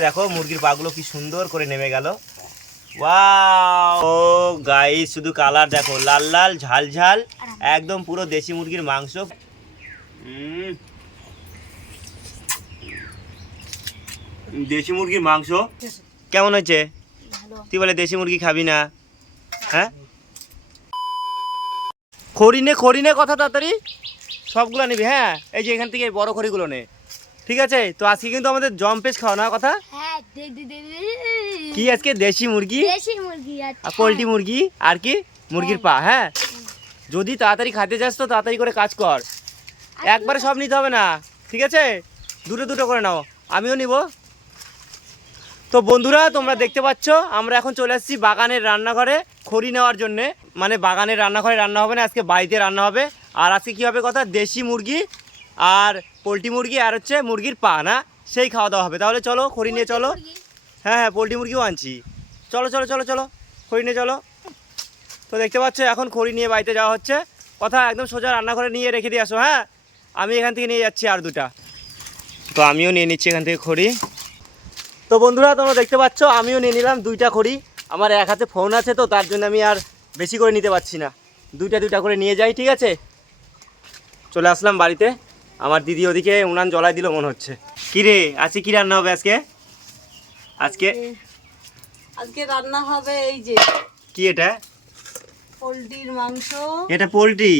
দেখো মুরগির পাগুলো কি সুন্দর করে নেমে গেল। ও গাই শুধু কালার দেখো লাল লাল ঝাল ঝাল একদম পুরো দেশি মুরগির মাংস। দেশি মুরগির মাংস। কেমন হয়েছে? তুই বলে দেশি মুরগি খাবি না। হ্যাঁ? খড়িনে খড়িনে কথা তাড়াতাড়ি। সবগুলো নিবি হ্যাঁ? এই যে এখান থেকে বড় খড়িগুলো নে। ঠিক আছে? তো আজকে কিন্তু আমাদের জম জম্পেস খাওয়ানো কথা। হ্যাঁ কি আজকে? দেশি মুরগি? আর আচ্ছা। পোলট্রি মুরগি? আর কি? মুরগির পা হ্যাঁ? যদি তাড়াতাড়ি খাতে যাস তো তাড়াতাড়ি করে কাজ কর। একবারে সব নিতে হবে না। ঠিক আছে? দুটো দুটো করে নাও। আমিও নিব। তো বন্ধুরা তোমরা দেখতে পাচ্ছ আমরা এখন চলে আসছি বাগানের রান্নাঘরে খড়ি নেওয়ার জন্যে। মানে বাগানের রান্নাঘরে রান্না হবে না আজকে বাড়িতে রান্না হবে। আর আজকে কী হবে কথা? দেশি মুরগি আর পোলট্রি মুরগি আর হচ্ছে মুরগির পা না? সেই খাওয়া দাওয়া হবে। তাহলে চলো খড়ি নিয়ে চলো। হ্যাঁ হ্যাঁ পোলট্রি মুরগিও আনছি। চলো চলো চলো চলো খড়ি নিয়ে চলো। তো দেখতে পাচ্ছ এখন খড়ি নিয়ে বাড়িতে যাওয়া হচ্ছে। কথা একদম সোজা রান্নাঘরে নিয়ে রেখে দিয়ে আসো হ্যাঁ? আমি এখান থেকে নিয়ে যাচ্ছি আর দুটা। তো আমিও নিয়ে নিচ্ছি এখান থেকে খড়ি। তো বন্ধুরা তোমরা দেখতে পাচ্ছ আমিও নিয়ে নিলাম দুইটা খড়ি। আমার এক হাতে ফোন আছে তো তার জন্য আমি আর বেশি করে নিতে পারছি না। দুইটা দুইটা করে নিয়ে যাই ঠিক আছে? চলে আসলাম বাড়িতে। আমার দিদি ওদিকে উনান জ্বলাই দিল মনে হচ্ছে। কি রে আজকে কি রান্না হবে আজকে? আজকে? আজকে রান্না হবে এই যে কি এটা? পোলট্রির মাংস। এটা পোলট্রি।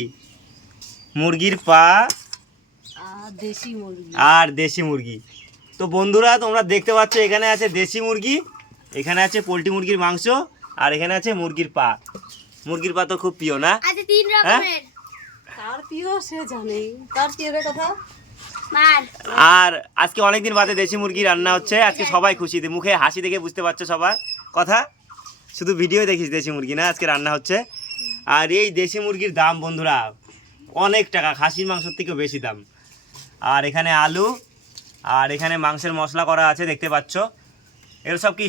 মুরগির পা। আর দেশি মুরগি। আর দেশি মুরগি। তো বন্ধুরা তোমরা দেখতে পাচ্ছ এখানে আছে দেশি মুরগি এখানে আছে পোলট্রি মুরগির মাংস আর এখানে আছে মুরগির পা। মুরগির পা তো খুব প্রিয় না? আচ্ছা তিন হ্যাঁ? রকমের প্রিয় সে জানে। কার প্রিয়র কথা? আর আজকে অনেকদিন বাদে দেশি মুরগি রান্না হচ্ছে আজকে সবাই খুশি। মুখে হাসি দেখে বুঝতে পারছ সবার কথা? শুধু ভিডিও দেখিস দেশি মুরগি না আজকে রান্না হচ্ছে। আর এই দেশি মুরগির দাম বন্ধুরা অনেক টাকা খাসির মাংসের থেকেও বেশি দাম। আর এখানে আলু আর এখানে মাংসের মশলা করা আছে দেখতে পাচ্ছ। এগুলো সব কি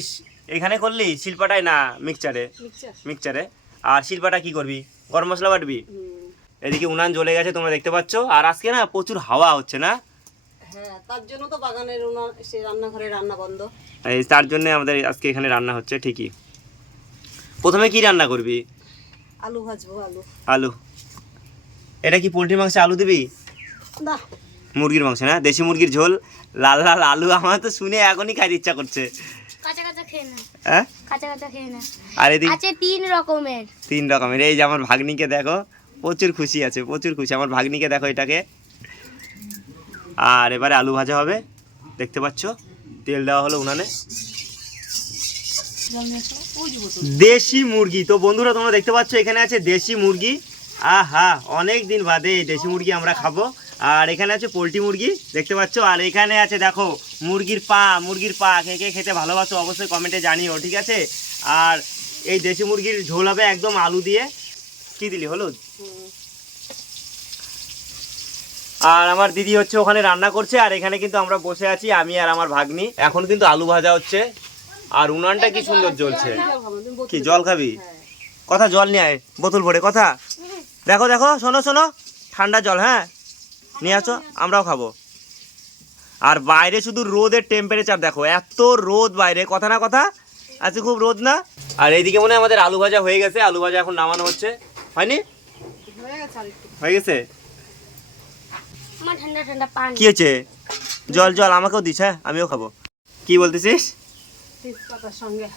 এখানে করলি? শিল্পাটায় না মিক্সচারে মিক্সচার মিক্সচারে আর শিল্পাটা কি করবি? গরম মশলা বাটবি? এদিকে উনান জ্বলে গেছে তোমরা দেখতে পাচ্ছ। আর আজকে না প্রচুর হাওয়া হচ্ছে না? হ্যাঁ তার জন্য তো বাগানের উনার সে রান্নাঘরে রান্না বন্ধ। এই তার জন্য আমাদের আজকে এখানে রান্না হচ্ছে ঠিকই। প্রথমে কি রান্না করবি? আলু ভাজবো আলু। আলু। এটা কি পোলট্রি মাংসে আলু দিবি? না। মুরগির মাংস না? দেশি মুরগির ঝোল? লাল লাল আলু আমার তো শুনে এখনই খাইতে ইচ্ছা করছে। কাঁচা কাঁচা খেয়ে না। হ্যাঁ? কাঁচা কাঁচা খেয়ে না। আর এদিকে আছে তিন রকমের। তিন রকমের। এই যে আমার ভাগ্নিকে দেখো প্রচুর খুশি আছে প্রচুর খুশি। আমার ভাগ্নিকে দেখো এটাকে। আর এবারে আলু ভাজা হবে। দেখতে পাচ্ছ? তেল দেওয়া হলো উনানে। দেশি মুরগি। তো বন্ধুরা তোমরা দেখতে পাচ্ছ এখানে আছে দেশি মুরগি। আহা অনেক দিন বাদে এই দেশি মুরগি আমরা খাব। আর এখানে আছে পোলট্রি মুরগি। দেখতে পাচ্ছ? আর এখানে আছে দেখো মুরগির পা মুরগির পা। কে কে খেতে ভালোবাসো অবশ্যই কমেন্টে জানিও ঠিক আছে? আর এই দেশি মুরগির ঝোল হবে একদম আলু দিয়ে। কি দিলি হলুদ? আর আমার দিদি হচ্ছে ওখানে রান্না করছে আর এখানে কিন্তু আমরা বসে আছি আমি আর আমার ভাগ্নি। এখন কিন্তু আলু ভাজা হচ্ছে আর উনানটা কি সুন্দর জ্বলছে। কি জল খাবি? কথা জল নিয়ে আয় বোতল ভরে কথা। দেখো দেখো শোনো শোনো ঠান্ডা জল হ্যাঁ। নিয়ে আসো আমরাও খাব। আর বাইরে শুধু রোদের টেম্পারেচার দেখো এত রোদ বাইরে কথা না কথা? আজকে খুব রোদ না? আর এইদিকে মনে হয় আমাদের আলু ভাজা হয়ে গেছে আলু ভাজা এখন নামানো হচ্ছে। হয়নি? হয়ে গেছে আরেকটু গেছে? আমার ঠান্ডা ঠান্ডা পানি। কি হয়েছে? জল জল আমাকেও দিস হ্যাঁ আমিও খাব। কি বলতেছিস? তেজপাতার সঙ্গে।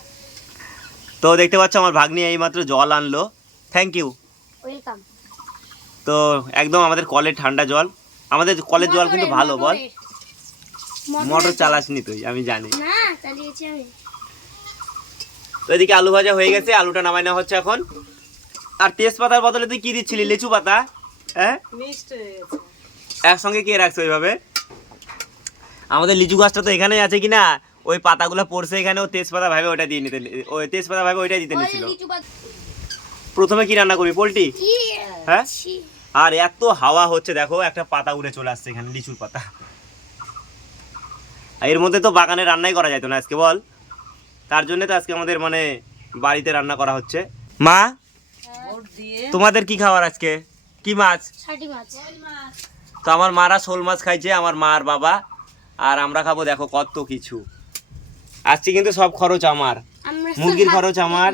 তো দেখতে পাচ্ছ আমার ভাগ্নি এইমাত্র জল আনলো। থ্যাংক ইউ ওয়েলকাম তো একদম আমাদের কলের ঠান্ডা জল। আমাদের কলের জল কিন্তু ভালো বল। মোটর চালাসনি তুই আমি জানি। না চালিয়েছি আমি। তো এদিকে আলু ভাজা হয়ে গেছে আলুটা নামাই নেওয়া হচ্ছে এখন। আর তেজপাতার বদলে তুই কি দিচ্ছিলি? লিচু পাতা? হ্যাঁ? একসঙ্গে কে রাখছো ওইভাবে? আমাদের লিচু গাছটা তো এখানেই আছে কি না ওই পাতাগুলো পড়ছে এখানে ও তেজপাতা ভাবে ওটা দিয়ে নিতে ওই তেজপাতা ভাবে ওইটা দিতে নিছিল। প্রথমে কি রান্না করবি পোলট্রি? হ্যাঁ? আর এত হাওয়া হচ্ছে দেখো একটা পাতা উড়ে চলে আসছে এখানে লিচুর পাতা। আর এর মধ্যে তো বাগানে রান্নাই করা যেত না আজকে বল। তার জন্য তো আজকে আমাদের মানে বাড়িতে রান্না করা হচ্ছে। মা তোমাদের কি খাবার আজকে? কি মাছ? তো আমার মারা শোল মাছ খাইছে আমার মার বাবা। আর আমরা খাব দেখো কত কিছু। আজকে কিন্তু সব খরচ আমার। মুরগির খরচ আমার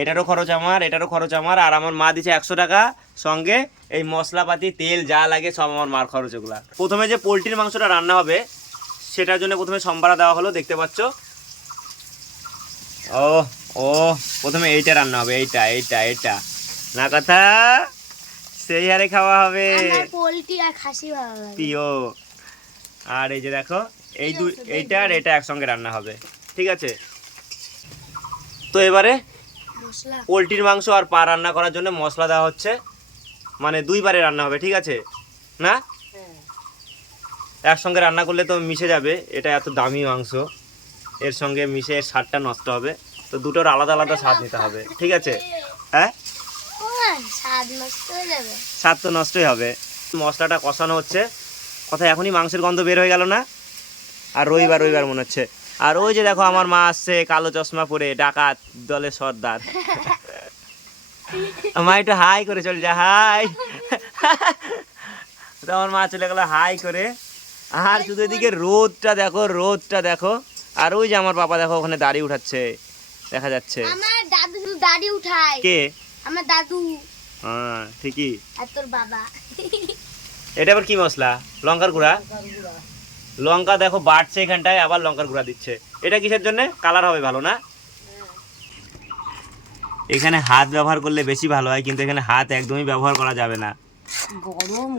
এটারও খরচ আমার এটারও খরচ আমার। আর আমার মা দিচ্ছে একশো টাকা সঙ্গে এই মশলাপাতি তেল যা লাগে সব আমার মার খরচ ওগুলা প্রথমে যে পোলট্রির মাংসটা রান্না হবে সেটার জন্য প্রথমে সম্বারা দেওয়া হলো দেখতে পাচ্ছ? ও ও প্রথমে এইটা রান্না হবে এইটা এইটা এইটা। না কথা সেই হারে খাওয়া হবে। আমার পোলট্রি আর খাসি ভালো লাগে। প্রিয়। আর এই যে দেখো এই দুই এইটা আর এটা একসঙ্গে রান্না হবে। ঠিক আছে? তো এবারে মশলা। পোলট্রির মাংস আর পা রান্না করার জন্য মশলা দেওয়া হচ্ছে। মানে দুইবারে রান্না হবে ঠিক আছে? না? হ্যাঁ। একসঙ্গে রান্না করলে তো মিশে যাবে এটা এত দামি মাংস। এর সঙ্গে মিশে এর স্বাদটা নষ্ট হবে। তো দুটোর আলাদা আলাদা স্বাদ নিতে হবে, ঠিক আছে? হ্যাঁ? স্বাদ তো নষ্টই হবে। মশলাটা কষানো হচ্ছে। কথা এখনই মাংসের গন্ধ বের হয়ে গেল না? আর রবিবার রবিবার মনে হচ্ছে। আর ওই যে দেখো, আমার মা আসছে কালো চশমা পরে, ডাকাত, দলের সর্দার। মা একটু হাই করে চল যা, হাই। আমার মা চলে গেল হাই করে। আর শুধু এদিকে রোদটা দেখো রোদটা দেখো। আর ওই যে আমার বাবা দেখো, ওখানে দাড়ি উঠাচ্ছে। দেখা যাচ্ছে। আমার দাদু শুধু দাড়ি উঠায়। কে? আমার দাদু। হ্যাঁ ঠিকই। আর তোর বাবা। এটা আবার কি মশলা? লঙ্কার গুঁড়া? লঙ্কা দেখো বাড়ছে এখানটায় আবার লঙ্কার গুঁড়া দিচ্ছে। এটা কিসের জন্য? কালার হবে ভালো না? এখানে হাত ব্যবহার করলে বেশি ভালো হয় কিন্তু এখানে হাত একদমই ব্যবহার করা যাবে না। গরম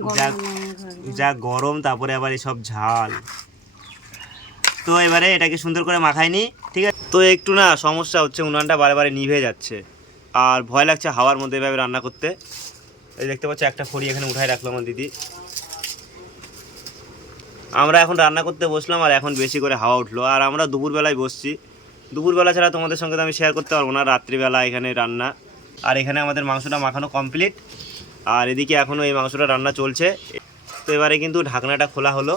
যা গরম তারপরে আবার এসব ঝাল। তো এবারে এটাকে সুন্দর করে মাখাইনি। ঠিক আছে? তো একটু না সমস্যা হচ্ছে, উনানটা বারে বারে নিভে যাচ্ছে। আর ভয় লাগছে হাওয়ার মধ্যে এভাবে রান্না করতে। এই দেখতে পাচ্ছ, একটা খড়ি এখানে উঠাই রাখল আমার দিদি। আমরা এখন রান্না করতে বসলাম, আর এখন বেশি করে হাওয়া উঠল। আর আমরা দুপুরবেলায় বসছি। দুপুরবেলা ছাড়া তোমাদের সঙ্গে তো আমি শেয়ার করতে পারব না, রাত্রিবেলা এখানে রান্না। আর এখানে আমাদের মাংসটা মাখানো কমপ্লিট আর এদিকে এখনও এই মাংসটা রান্না চলছে। তো এবারে কিন্তু ঢাকনাটা খোলা হলো।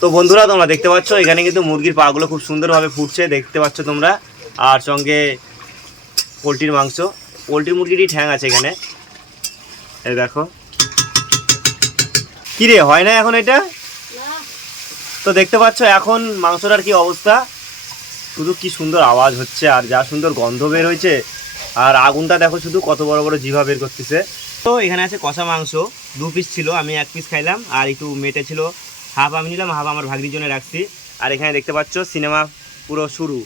তো বন্ধুরা, তোমরা দেখতে পাচ্ছ, এখানে কিন্তু মুরগির পাগুলো খুব সুন্দরভাবে ফুটছে, দেখতে পাচ্ছ তোমরা। আর সঙ্গে পোলট্রির মাংস। পোলট্রি মুরগিরই ঠ্যাং আছে এখানে। এই দেখো। কি রে হয় না এখন এটা? তো দেখতে পাচ্ছ, এখন মাংসটার কি অবস্থা? শুধু কি সুন্দর আওয়াজ হচ্ছে, আর যা সুন্দর গন্ধ বের হয়েছে। আর আগুনটা দেখো শুধু কত বড় বড় জিভা বের করতেছে। তো এখানে আছে কষা মাংস। দু পিস ছিল, আমি এক পিস খাইলাম, আর একটু মেটে ছিল হাফ আমি নিলাম হাফ আমার ভাগ্নির জন্য রাখছি। আর এখানে দেখতে পাচ্ছ সিনেমা পুরো শুরু।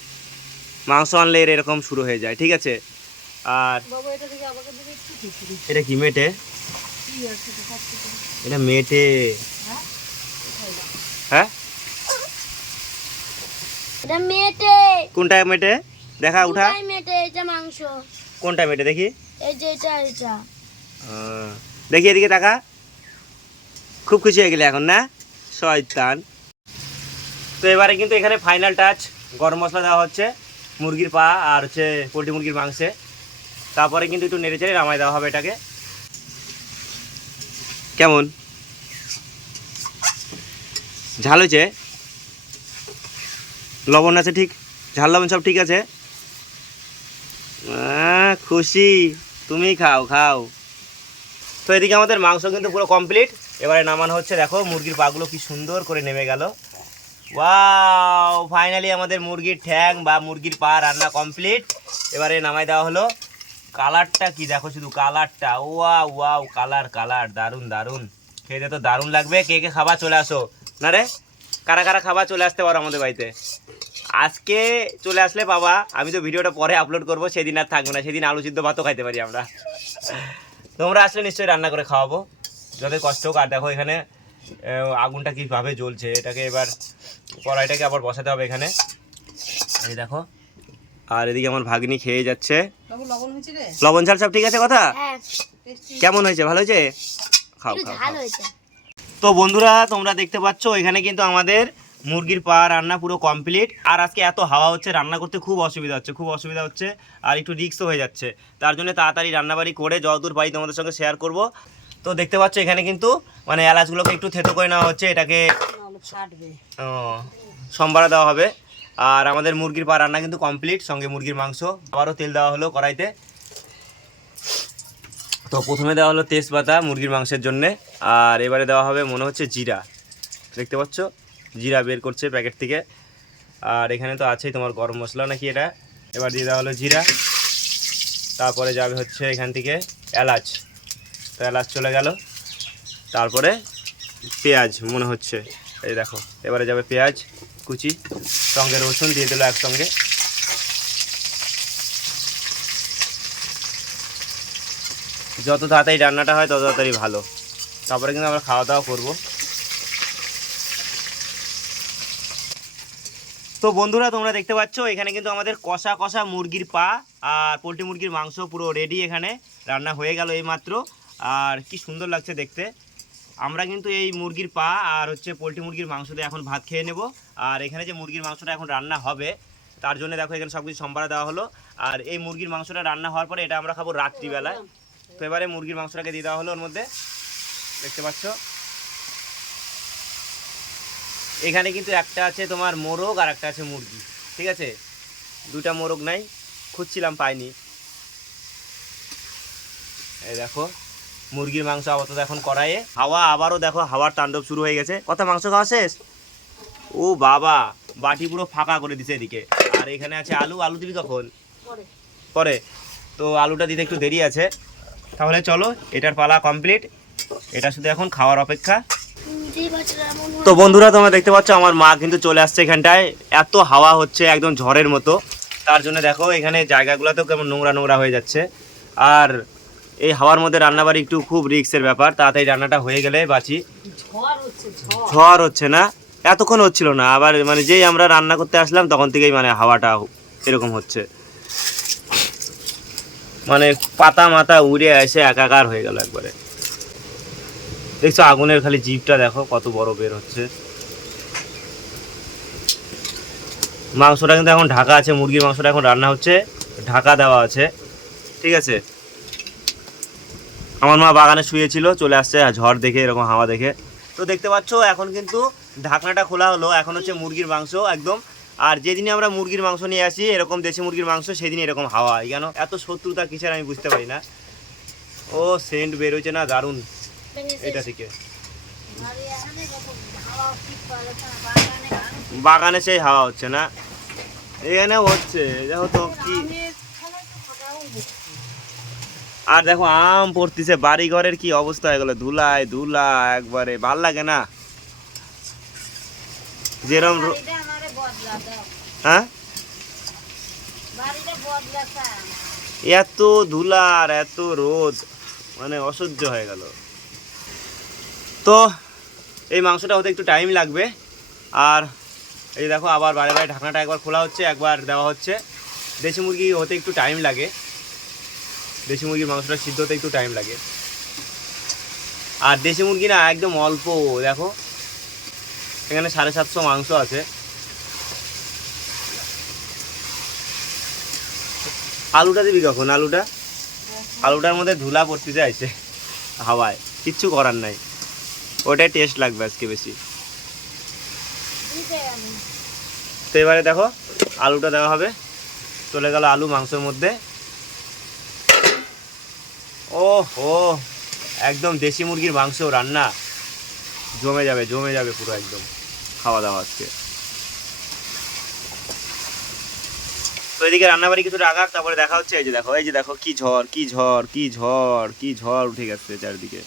মাংস আনলে এর এরকম শুরু হয়ে যায় ঠিক আছে? আর এটা কি মেটে। এটা মেটে। হ্যাঁ? এটা? মেটে। কোনটা মেটে? দেখা উঠা। মেটে? এটা মাংস। কোনটা মেটে দেখি। এই যে এটা এটা। দেখি এদিকে টাকা খুব খুশি হয়ে গেলে এখন না? শয়তান। তো এবারে কিন্তু এখানে ফাইনাল টাচ গরম মশলা দেওয়া হচ্ছে, মুরগির পা আর হচ্ছে পোলট্রি মুরগির মাংসে। তারপরে কিন্তু একটু নেড়ে চেড়ে নামাই দেওয়া হবে এটাকে। কেমন? ঝাল হয়েছে? লবণ আছে ঠিক? ঝাল লবণ সব ঠিক আছে? খুশি। তুমি খাও খাও। তো এদিকে আমাদের মাংস কিন্তু পুরো কমপ্লিট এবারে নামানো হচ্ছে, দেখো, মুরগির পাগুলো কি সুন্দর করে নেমে গেল। ওয়াও ফাইনালি আমাদের মুরগির ঠ্যাং বা মুরগির পা রান্না কমপ্লিট এবারে নামাই দেওয়া হলো। কালারটা কি? দেখো শুধু কালারটা। ওয়া ওয়াও, কালার কালার দারুণ দারুণ খেতে তো দারুণ লাগবে। কে কে খাবার চলে আসো। না রে? কারা কারা খাবার চলে আসতে পারো আমাদের বাড়িতে? আজকে চলে আসলে বাবা, আমি তো ভিডিওটা পরে আপলোড করব, সেদিন আর থাকবে না। সেদিন আলু সিদ্ধ ভাতও খাইতে পারি আমরা। তোমরা আসলে নিশ্চয়ই রান্না করে খাওয়াবো। যত কষ্ট হোক আর দেখো এখানে আগুনটা কীভাবে জ্বলছে এটাকে এবার কড়াইটাকে আবার বসাতে হবে এখানে। এই দেখো। আর এদিকে আমার ভাগ্নি খেয়ে যাচ্ছে। লবণ হয়েছে ঝাল সব ঠিক আছে কথা? হ্যাঁ। কেমন হয়েছে ভালো হয়েছে? খাও খাও তো বন্ধুরা তোমরা দেখতে পাচ্ছ এখানে কিন্তু আমাদের মুরগির পা রান্না পুরো কমপ্লিট আর আজকে এত হাওয়া হচ্ছে রান্না করতে খুব অসুবিধা হচ্ছে খুব অসুবিধা হচ্ছে আর একটু রিক্সও হয়ে যাচ্ছে। তার জন্য তাড়াতাড়ি রান্নাবাড়ি করে যতদূর পারি তোমাদের সঙ্গে শেয়ার করব। তো দেখতে পাচ্ছ এখানে কিন্তু মানে এলাচগুলোকে একটু থেতো করে নেওয়া হচ্ছে এটাকে ও, সম্বারা দেওয়া হবে। আর আমাদের মুরগির পা রান্না কিন্তু কমপ্লিট সঙ্গে মুরগির মাংস আবারও তেল দেওয়া হলো কড়াইতে। তো প্রথমে দেওয়া হলো তেজপাতা মুরগির মাংসের জন্যে আর এবারে দেওয়া হবে মনে হচ্ছে জিরা। দেখতে পাচ্ছ? জিরা বের করছে প্যাকেট থেকে। আর এখানে তো আছেই তোমার গরম মশলা নাকি এটা? এবার দিয়ে দেওয়া হলো জিরা। তারপরে যাবে হচ্ছে এখান থেকে এলাচ। তো এলাচ চলে গেল। তারপরে পেঁয়াজ মনে হচ্ছে। এই দেখো, এবারে যাবে পেঁয়াজ, কুচি, সঙ্গে রসুন দিয়ে দিল একসঙ্গে। যত তাড়াতাড়ি রান্নাটা হয়, তত তাড়াতাড়ি ভালো। তারপরে কিন্তু আমরা খাওয়া দাওয়া করব। তো বন্ধুরা, তোমরা দেখতে পাচ্ছ, এখানে কিন্তু আমাদের কষা কষা মুরগির পা আর পোলট্রি মুরগির মাংস পুরো রেডি এখানে রান্না হয়ে গেল এই মাত্র আর কি সুন্দর লাগছে দেখতে। আমরা কিন্তু এই মুরগির পা আর হচ্ছে পোলট্রি মুরগির মাংস দিয়ে এখন ভাত খেয়ে নেব। আর এখানে যে মুরগির মাংসটা এখন রান্না হবে, তার জন্য দেখো এখানে সব কিছু সম্ভারা দেওয়া হলো। আর এই মুরগির মাংসটা রান্না হওয়ার পরে এটা আমরা খাব রাত্রিবেলায়। তো এবারে মুরগির মাংসটাকে দিয়ে দেওয়া হলো ওর মধ্যে। দেখতে পাচ্ছ? এখানে কিন্তু একটা আছে তোমার মোরগ আর একটা আছে মুরগি, ঠিক আছে? দুটা মোরগ নাই, খুঁজছিলাম পাইনি। এই দেখো। মুরগির মাংস আপাতত এখন কড়াইয়ে। হাওয়া আবারও দেখো হাওয়ার তাণ্ডব শুরু হয়ে গেছে। কত মাংস খাওয়া শেষ? ও বাবা বাটি পুরো ফাঁকা করে দিছে এদিকে। আর এখানে আছে আলু। আলু দিবি কখন? পরে। তো আলুটা দিতে একটু দেরি আছে। তাহলে চলো এটার পালা কমপ্লিট। এটা শুধু এখন খাওয়ার অপেক্ষা। তো বন্ধুরা তোমরা দেখতে পাচ্ছ আমার মা কিন্তু চলে আসছে এখানটায়। এত হাওয়া হচ্ছে একদম ঝড়ের মতো। তার জন্য দেখো এখানে জায়গাগুলোতেও কেমন নোংরা নোংরা হয়ে যাচ্ছে। আর এই হাওয়ার মধ্যে রান্নাবাড়ি একটু খুব রিস্কের ব্যাপার তাড়াতাড়ি রান্নাটা হয়ে গেলে বাঁচি। ঝড় হচ্ছে না এতক্ষণ হচ্ছিল না আবার মানে যেই আমরা রান্না করতে আসলাম তখন থেকেই মানে হাওয়াটা এরকম হচ্ছে। মানে পাতা মাতা উড়ে এসে একাকার হয়ে গেল একবারে। দেখছ আগুনের খালি জিপটা দেখো কত বড় বের হচ্ছে। মাংসটা কিন্তু এখন ঢাকা আছে মুরগির মাংসটা এখন রান্না হচ্ছে ঢাকা দেওয়া আছে ঠিক আছে? আমার মা বাগানে শুয়েছিল চলে আসছে আর ঝড় দেখে এরকম হাওয়া দেখে। তো দেখতে পাচ্ছ এখন কিন্তু ঢাকনাটা খোলা হলো এখন হচ্ছে মুরগির মাংস একদম। আর যেদিনে আমরা মুরগির মাংস নিয়ে আসি এরকম দেশি মুরগির মাংস সেদিন এরকম হাওয়া। হয় কেন? এত শত্রুতা কিসের আমি বুঝতে পারি না। ও সেন্ট বেরোচ্ছে না দারুণ। এটা থেকে বাগানে সেই হাওয়া হচ্ছে না। এখানে হচ্ছে দেখো তো কি আর দেখো আম পড়তিছে বাড়ি ঘরের কি অবস্থা হয়ে গেলো? ধুলায় ধুলা একবারে। ভালো লাগে না? যেরম রো- হ্যাঁ? এত ধুলা আর এত রোদ মানে অসহ্য হয়ে গেল। তো এই মাংসটা হতে একটু টাইম লাগবে। আর এই দেখো আবার বারে বারে ঢাকনাটা একবার খোলা হচ্ছে একবার দেওয়া হচ্ছে। দেশি মুরগি হতে একটু টাইম লাগে। দেশি মুরগির মাংসটা সিদ্ধ হতে একটু টাইম লাগে। আর দেশি মুরগি না একদম অল্প, দেখো। এখানে সাড়ে সাতশো মাংস আছে। আলুটা দিবি কখন? আলুটা? আলুটার মধ্যে ধুলা পড়তে চাইছে হাওয়ায়। কিচ্ছু করার নাই। ওটাই টেস্ট লাগবে আজকে বেশি। তো এবারে দেখো, আলুটা দেওয়া হবে। চলে গেল আলু মাংসের মধ্যে। ও হো একদম দেশি মুরগির মাংস রান্না। জমে যাবে জমে যাবে পুরো একদম খাওয়া দাওয়া আজকে। তো এদিকে রান্নাবাড়ি কিছু রাখাক তারপরে দেখা হচ্ছে এই যে দেখো এই যে দেখো কি ঝড় কি ঝড় কি ঝড় কি ঝড় উঠে গেছে চারিদিকে।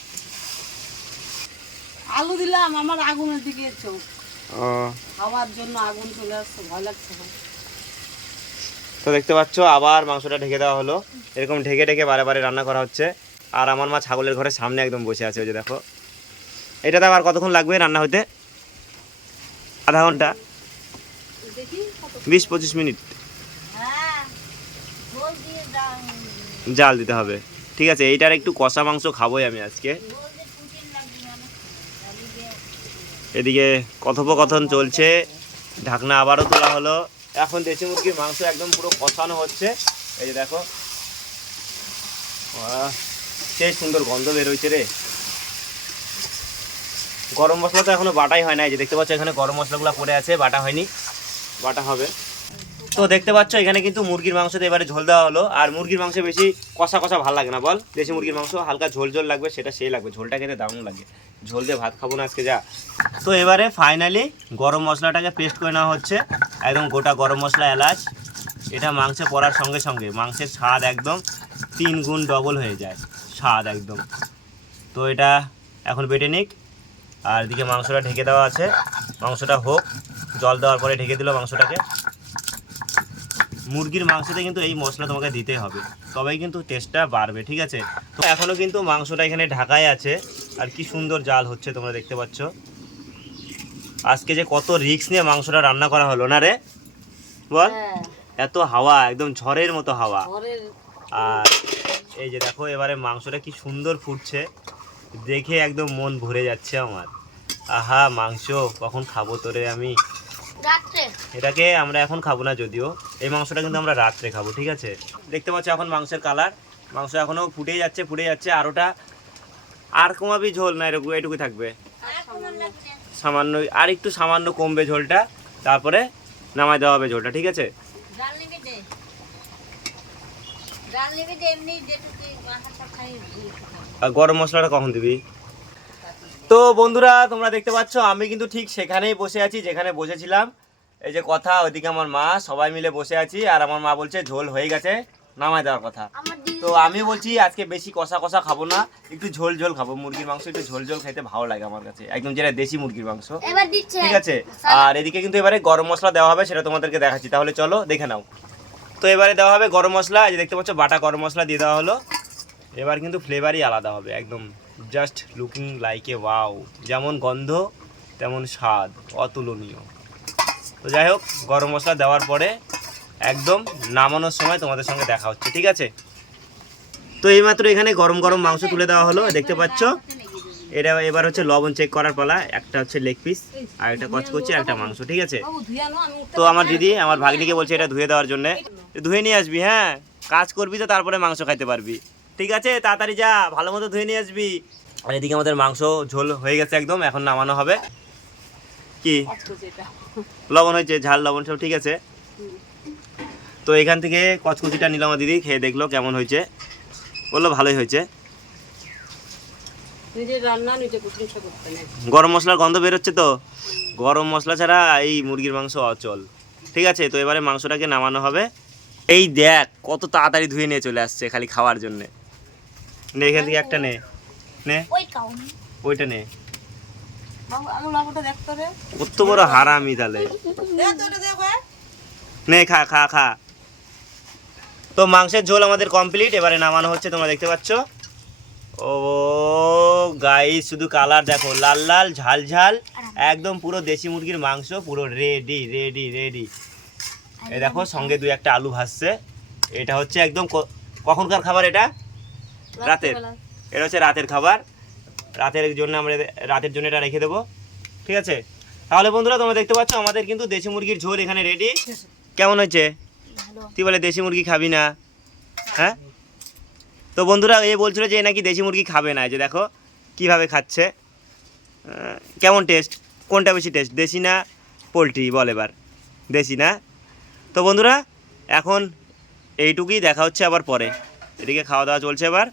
আলু দিলাম আমার আগুনের দিকে চোখ। খাওয়ার জন্য আগুন চলে আসছে ভয় লাগছে। তো দেখতে পাচ্ছ আবার মাংসটা ঢেকে দেওয়া হলো। এরকম ঢেকে ঢেকে বারে বারে রান্না করা হচ্ছে। আর আমার মা ছাগলের ঘরের সামনে একদম বসে আছে ওই যে দেখো। এটাতে আবার কতক্ষণ লাগবে রান্না হতে? আধা ঘণ্টা? বিশ পঁচিশ মিনিট। হ্যাঁ জাল। দিতে হবে। ঠিক আছে এইটার একটু কষা মাংস খাবোই আমি আজকে। মানে। এদিকে কথোপকথন চলছে। ঢাকনা আবারও তোলা হলো। এখন দেশি মুরগির মাংস একদম পুরো কষানো হচ্ছে। এই যে দেখো। সে সুন্দর গন্ধ বেরোচ্ছে রে। গরম মশলা তো এখনও বাটাই হয় না। এই যে দেখতে পাচ্ছ, এখানে গরম মশলাগুলো পড়ে আছে, বাটা হয়নি। বাটা হবে। তো দেখতে পাচ্ছ, এখানে কিন্তু মুরগির মাংসতে এবারে ঝোল দেওয়া হলো। আর মুরগির মাংস বেশি কষা কষা ভালো লাগে না, বল? দেশি মুরগির মাংস, হালকা ঝোল ঝোল লাগবে, সেটা সেই লাগবে। ঝোলটা খেতে দারুণ লাগে। ঝোল দিয়ে ভাত খাব না আজকে, যা। তো এবারে ফাইনালি গরম মশলাটাকে পেস্ট করে নেওয়া হচ্ছে। একদম গোটা গরম মশলা এলাচ। এটা মাংসে পড়ার সঙ্গে সঙ্গে, মাংসের স্বাদ একদম তিন গুণ ডবল হয়ে যায়। স্বাদ একদম। তো এটা এখন বেটে নিক। আর এদিকে মাংসটা ঢেকে দেওয়া আছে। মাংসটা হোক, জল দেওয়ার পরে ঢেকে দিল মাংসটাকে। মুরগির মাংসতে কিন্তু এই মশলা তোমাকে দিতে হবে। তবেই কিন্তু টেস্টটা বাড়বে ঠিক আছে? তো এখনও কিন্তু মাংসটা এখানে ঢাকায় আছে। আর কি সুন্দর জাল হচ্ছে তোমরা দেখতে পাচ্ছ। আজকে যে কত রিস্ক নিয়ে মাংসটা রান্না করা হলো না রে? বল। হ্যাঁ। এত হাওয়া একদম ঝড়ের মতো হাওয়া। আর এই যে দেখো এবারে মাংসটা কি সুন্দর ফুটছে। দেখে একদম মন ভরে যাচ্ছে আমার। আহা মাংস কখন খাব তোরে আমি? এটাকে আমরা এখন খাব না যদিও। এই মাংসটা কিন্তু আমরা রাত্রে খাব ঠিক আছে? দেখতে পাচ্ছ এখন মাংসের কালার। মাংস এখনও ফুটেই যাচ্ছে ফুটে যাচ্ছে আর ওটা আর কমাবি ঝোল না এরকম এটুকু থাকবে। সামান্য আর একটু সামান্য কমবে ঝোলটা তারপরে নামাই দেওয়া হবে ঝোলটা ঠিক আছে? গরম মশলাটা কখন দিবি? তো বন্ধুরা তোমরা দেখতে পাচ্ছ আমি কিন্তু ঠিক সেখানেই বসে আছি যেখানে বসেছিলাম। এই যে কথা ওইদিকে আমার মা সবাই মিলে বসে আছি আর আমার মা বলছে ঝোল হয়ে গেছে নামায় দেওয়ার কথা। তো আমি বলছি আজকে বেশি কষা কষা খাব না একটু ঝোল ঝোল খাব। মুরগির মাংস একটু ঝোল ঝোল খেতে ভালো লাগে আমার কাছে একদম যেটা দেশি মুরগির মাংস। ঠিক আছে? আর এদিকে কিন্তু এবারে গরম মশলা দেওয়া হবে সেটা তোমাদেরকে দেখাচ্ছি। তাহলে চলো দেখে নাও। তো এবারে দেওয়া হবে গরম মশলা এই যে দেখতে পাচ্ছ বাটা গরম মশলা দিয়ে দেওয়া হলো। এবার কিন্তু ফ্লেভারই আলাদা হবে একদম। Just looking like a wow যেমন গন্ধ, তেমন স্বাদ, অতুলনীয়। তো যাই হোক, গরম মশলা দেওয়ার পরে একদম নামানোর সময় তোমাদের সঙ্গে দেখা হচ্ছে, ঠিক আছে? তো এইমাত্র এখানে গরম গরম মাংস তুলে দেওয়া হলো, দেখতে পাচ্ছ? এটা এবার হচ্ছে লবণ চেক করার পালা, একটা হচ্ছে লেগ পিস আর একটা কচকচি, আর একটা মাংস, ঠিক আছে? তো আমার দিদি, আমার ভাগ্নিকে বলছে এটা ধুয়ে দেওয়ার জন্য। ধুয়ে নিয়ে আসবি হ্যাঁ? কাজ করবি তো তারপরে মাংস খাইতে পারবি। ঠিক আছে তাড়াতাড়ি যা ভালো মতো ধুয়ে নিয়ে আসবি। আর এদিকে আমাদের মাংস ঝোল হয়ে গেছে একদম এখন নামানো হবে। কি? লবণ হয়েছে ঝাল লবণ সব ঠিক আছে। তো এখান থেকে কচকচিটা নিলাম দিদি খেয়ে দেখল কেমন হয়েছে। বলল ভালোই হয়েছে। গরম মশলার গন্ধ বেরোচ্ছে তো। গরম মশলা ছাড়া এই মুরগির মাংস অচল। ঠিক আছে তো এবারে মাংসটাকে নামানো হবে। এই দেখ কত তাড়াতাড়ি ধুয়ে নিয়ে চলে আসছে খালি খাওয়ার জন্যে। নে এখান থেকে একটা নে। নে। ওইটা নে। কত বড় হারামি তাহলে। নে খা খা খা। তো মাংসের ঝোল আমাদের কমপ্লিট এবারে নামানো হচ্ছে তোমরা দেখতে পাচ্ছ। ও গাই শুধু কালার দেখো। লাল লাল ঝাল ঝাল। একদম পুরো দেশি মুরগির মাংস পুরো রেডি রেডি রেডি এই দেখো সঙ্গে দুই একটা আলু ভাসছে এটা হচ্ছে একদম কখনকার খাবার এটা? রাতের এটা হচ্ছে রাতের খাবার। রাতের জন্য আমরা রাতের জন্য এটা রেখে দেবো। ঠিক আছে? তাহলে বন্ধুরা তোমরা দেখতে পাচ্ছ আমাদের কিন্তু দেশি মুরগির ঝোল এখানে রেডি কেমন হয়েছে? তুই বলে দেশি মুরগি খাবি না। হ্যাঁ? তো বন্ধুরা এ বলছিল যে নাকি দেশি মুরগি খাবে না। যে দেখো কীভাবে খাচ্ছে। কেমন টেস্ট কোনটা বেশি টেস্ট দেশি না পোলট্রি? বল এবার। দেশি না? তো বন্ধুরা এখন এইটুকুই দেখা হচ্ছে আবার পরে। এদিকে খাওয়া দাওয়া চলছে এবার।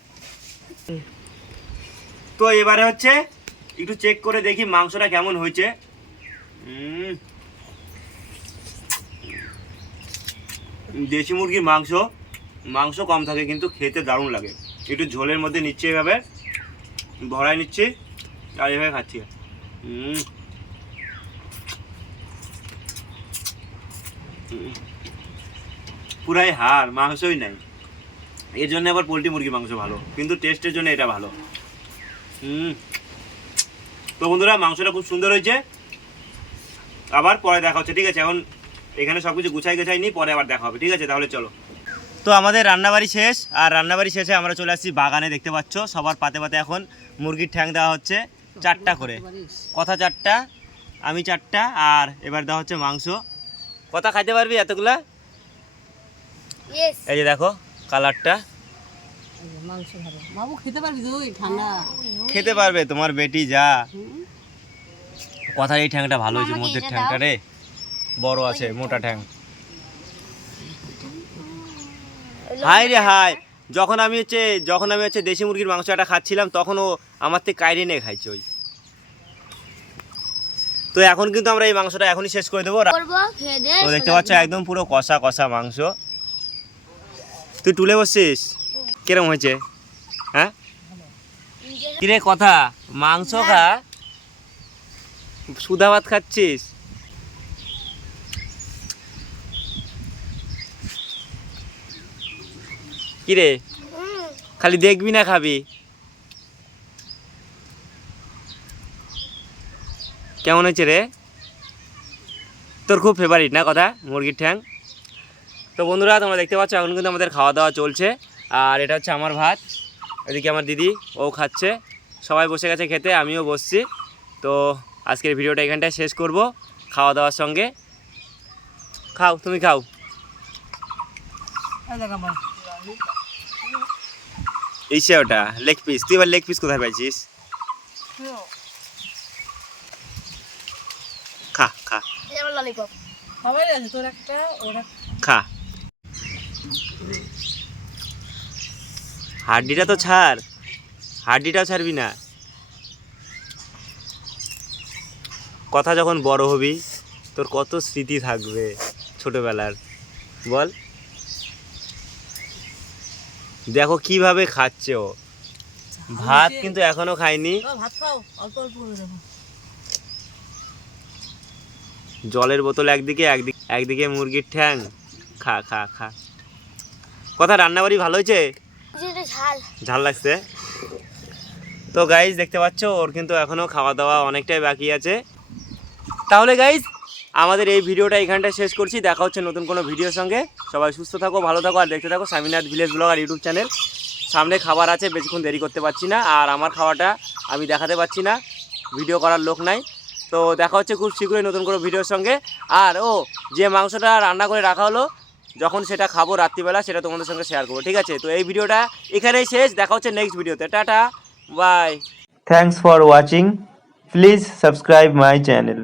তো এবারে হচ্ছে একটু চেক করে দেখি মাংসটা কেমন হয়েছে। দেশি মুরগির মাংস মাংস কম থাকে কিন্তু খেতে দারুণ লাগে। একটু ঝোলের মধ্যে নিচ্ছে এভাবে ভরাই নিচ্ছি, আর এভাবে খাচ্ছি। পুরাই হাড়, মাংসই নাই। এর জন্য আবার পোলট্রি মুরগি মাংস ভালো, কিন্তু টেস্টের জন্য এটা ভালো। তো বন্ধুরা মাংসটা খুব সুন্দর হয়েছে। আবার পরে দেখা হচ্ছে ঠিক আছে? এখন এখানে সব কিছু গুছাই গুছাই নিই পরে আবার দেখা হবে ঠিক আছে? তাহলে চলো। তো আমাদের রান্নাবাড়ি শেষ আর রান্নাবাড়ি শেষে আমরা চলে আসছি বাগানে দেখতে পাচ্ছ? সবার পাতে পাতে এখন মুরগির ঠ্যাং দেওয়া হচ্ছে চারটা করে। কথা চারটা আমি চারটা আর এবার দেওয়া হচ্ছে মাংস। কথা খাইতে পারবি এতগুলা? এই যে দেখো কালারটা মাংস ভালো। বাবু খেতে পারবি তুই? ঠান্ডা। খেতে পারবে তোমার বেটি যা? কথার এই ঠ্যাংটা ভালো হয়েছে মধ্যের ঠ্যাংটা রে। বড় আছে মোটা ঠ্যাং। হাই রে হাই যখন আমি হচ্ছে যখন আমি হচ্ছে দেশি মুরগির মাংসটা খাচ্ছিলাম তখন ও আমার থেকে কাইরে নিয়ে খাইছে ওই। তো এখন কিন্তু আমরা এই মাংসটা এখনই শেষ করে দেবো। তো দেখতে পাচ্ছ একদম পুরো কষা কষা মাংস। তুই তুলে বসছিস? কিরম হয়েছে? হ্যাঁ? কিরে কথা, মাংস খা। সুধা ভাত খাচ্ছিস? কিরে, খালি দেখবি না খাবি? কেমন হয়েছে রে? তোর খুব ফেভারিট না কথা, মুরগির ঠ্যাং? তো বন্ধুরা, তোমরা দেখতে পাচ্ছ, এখন কিন্তু আমাদের খাওয়া দাওয়া চলছে। আর এটা হচ্ছে আমার ভাত। এদিকে আমার দিদি ও খাচ্ছে। সবাই বসে গেছে খেতে আমিও বসছি। তো আজকের ভিডিওটা এখানটায় শেষ করব খাওয়া দাওয়ার সঙ্গে। খাও তুমি খাও। এই সে ওটা লেগ পিস তুই এবার লেগ পিস কোথায় পাইছিস? খা খা। খা। হাড্ডিটা তো ছাড়। হাড্ডিটাও ছাড়বি না। কথা যখন বড় হবি তোর কত স্মৃতি থাকবে ছোটবেলার। বল। দেখো কীভাবে খাচ্ছে ও। ভাত কিন্তু এখনও খায়নি জলের বোতল একদিকে একদিকে একদিকে মুরগির ঠ্যাং। খা খা খা। কথা রান্নাবাড়ি ভালো হয়েছে? ঝাল। লাগছে। তো গাইজ দেখতে পাচ্ছ, ওর কিন্তু এখনও খাওয়া দাওয়া অনেকটাই বাকি আছে। তাহলে গাইজ আমাদের এই ভিডিওটা এখানটায় শেষ করছি। দেখা হচ্ছে নতুন কোনো ভিডিওর সঙ্গে। সবাই সুস্থ থাকো, ভালো থাকো, আর দেখতে থাকো স্বামীনাথ ভিলেজ ব্লগ আর ইউটিউব চ্যানেল সামনে খাবার আছে, বেশিক্ষণ দেরি করতে পারছি না। আর আমার খাওয়াটা আমি দেখাতে পারছি না। ভিডিও করার লোক নাই। তো দেখা হচ্ছে খুব শীঘ্রই নতুন কোনো ভিডিওর সঙ্গে। আর ও, যে মাংসটা রান্না করে রাখা হলো যখন সেটা খাব রাত্রিবেলা, সেটা তোমাদের সঙ্গে শেয়ার করব, ঠিক আছে? তো এই ভিডিওটা এখানেই শেষ, দেখা হচ্ছে নেক্সট ভিডিওতে। Tata bye thanks for watching please subscribe my channel